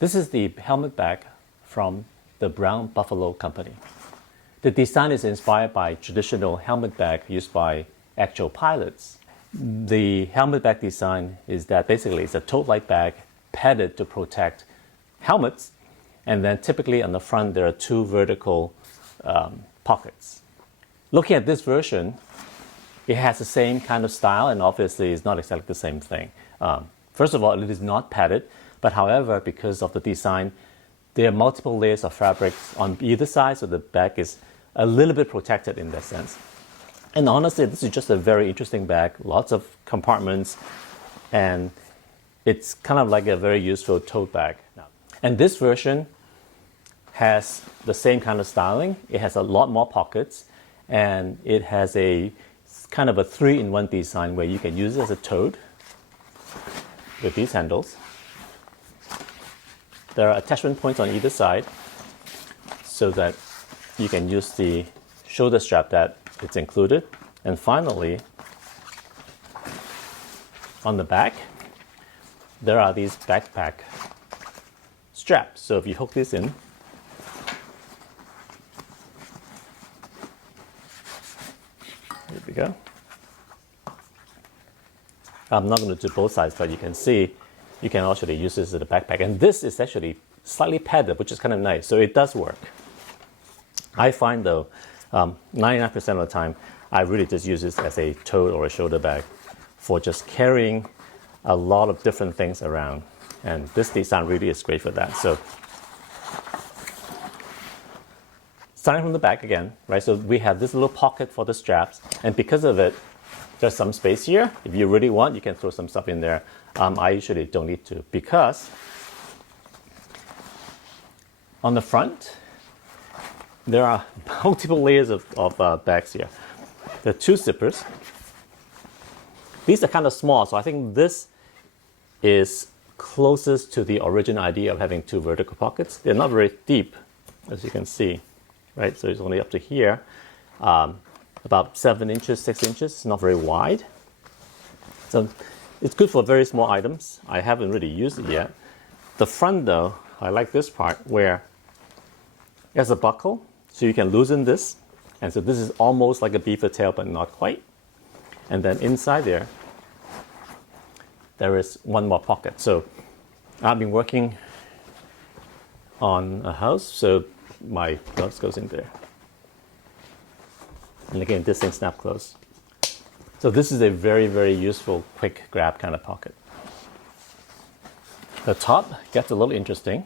This is the helmet bag from the Brown Buffalo Company. The design is inspired by traditional helmet bag used by actual pilots. The helmet bag design is that basically it's a tote-like bag padded to protect helmets, and then typically on the front there are two vertical pockets. Looking at this version, it has the same kind of style, and obviously it's not exactly the same thing. First of all, it is not padded, but however, because of the design, there are multiple layers of fabrics on either side, so the bag is a little bit protected in that sense. And honestly, this is just a very interesting bag, lots of compartments, and it's kind of like a very useful tote bag. And this version has the same kind of styling. It has a lot more pockets, and it has a kind of a 3-in-1 design where you can use it as a tote with these handles. There are attachment points on either side so that you can use the shoulder strap that it's included. And finally, on the back, there are these backpack straps. So if you hook this in, there we go. I'm not going to do both sides, but you can see you can actually use this as a backpack. And this is actually slightly padded, which is kind of nice. So it does work. I find though, 99% of the time, I really just use this as a tote or a shoulder bag for just carrying a lot of different things around. And this design really is great for that. So starting from the back again, right? So we have this little pocket for the straps, and because of it, there's some space here. If you really want, you can throw some stuff in there. I usually don't need to, because on the front, there are multiple layers of bags here. There are two zippers. These are kind of small, so I think this is closest to the original idea of having two vertical pockets. They're not very deep, as you can see, right? So it's only up to here. About 7 inches, 6 inches. It's not very wide. So it's good for very small items. I haven't really used it yet. The front, though, I like this part where it has a buckle, so you can loosen this. And so this is almost like a beaver tail, but not quite. And then inside there is one more pocket. So I've been working on a house, so my gloves goes in there. And again, this thing snaps closed. So this is a very, very useful, quick grab kind of pocket. The top gets a little interesting.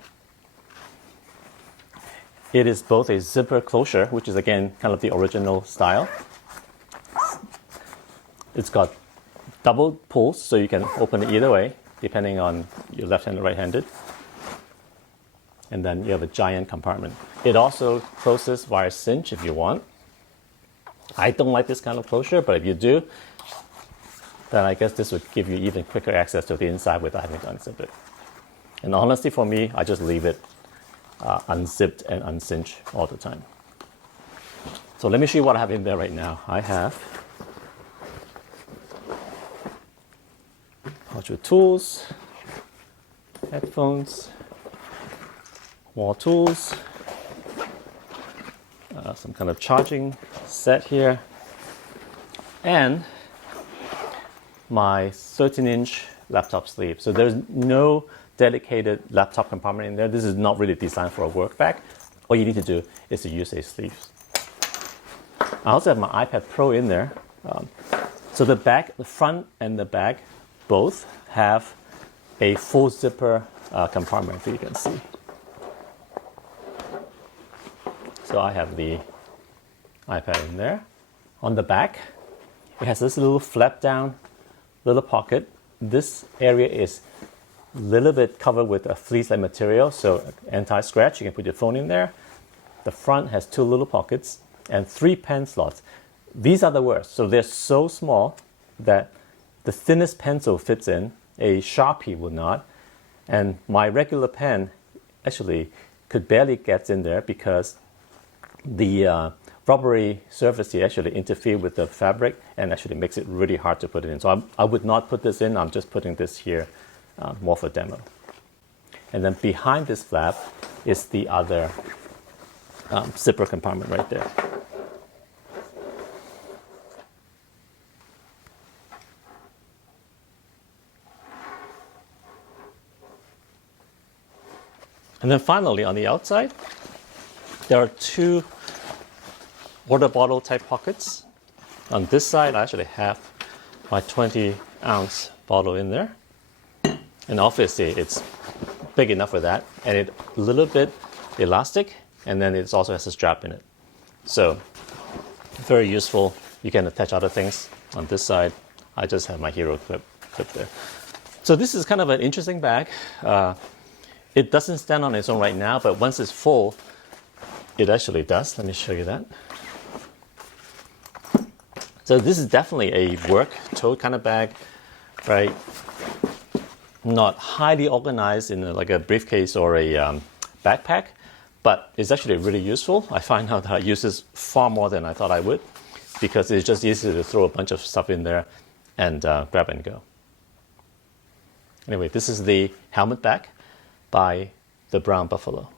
It is both a zipper closure, which is again kind of the original style. It's got double pulls, so you can open it either way, depending on your left-handed or right-handed. And then you have a giant compartment. It also closes via cinch if you want. I don't like this kind of closure, but if you do, then I guess this would give you even quicker access to the inside without having to unzip it. And honestly, for me, I just leave it unzipped and uncinched all the time. So let me show you what I have in there right now. I have pouch with tools, headphones, more tools, some kind of charging set here, and my 13-inch laptop sleeve. So there's no dedicated laptop compartment in there. This is not really designed for a work bag. All you need to do is to use a sleeve. I also have my iPad Pro in there. So the back, the front and the back both have a full zipper compartment, if you can see. So I have the iPad in there. On the back, it has this little flap down little pocket. This area is a little bit covered with a fleece-like material, so anti-scratch. You can put your phone in there. The front has 2 little pockets and 3 pen slots. These are the worst. So they're so small that the thinnest pencil fits in. A Sharpie would not. And my regular pen actually could barely get in there because the rubbery surface here actually interfere with the fabric and actually makes it really hard to put it in. So I would not put this in. I'm just putting this here more for demo. And then behind this flap is the other zipper compartment right there. And then finally, on the outside, there are two water bottle type pockets. On this side, I actually have my 20-ounce bottle in there. And obviously, it's big enough for that. And it's a little bit elastic, and then it also has a strap in it. So, very useful. You can attach other things. On this side, I just have my hero clip there. So this is kind of an interesting bag. It doesn't stand on its own right now, but once it's full, it actually does. Let me show you that. So this is definitely a work tote kind of bag, right? Not highly organized in like a briefcase or a backpack, but it's actually really useful. I find out that I use this far more than I thought I would, because it's just easy to throw a bunch of stuff in there and grab and go. Anyway, this is the helmet bag by the Brown Buffalo.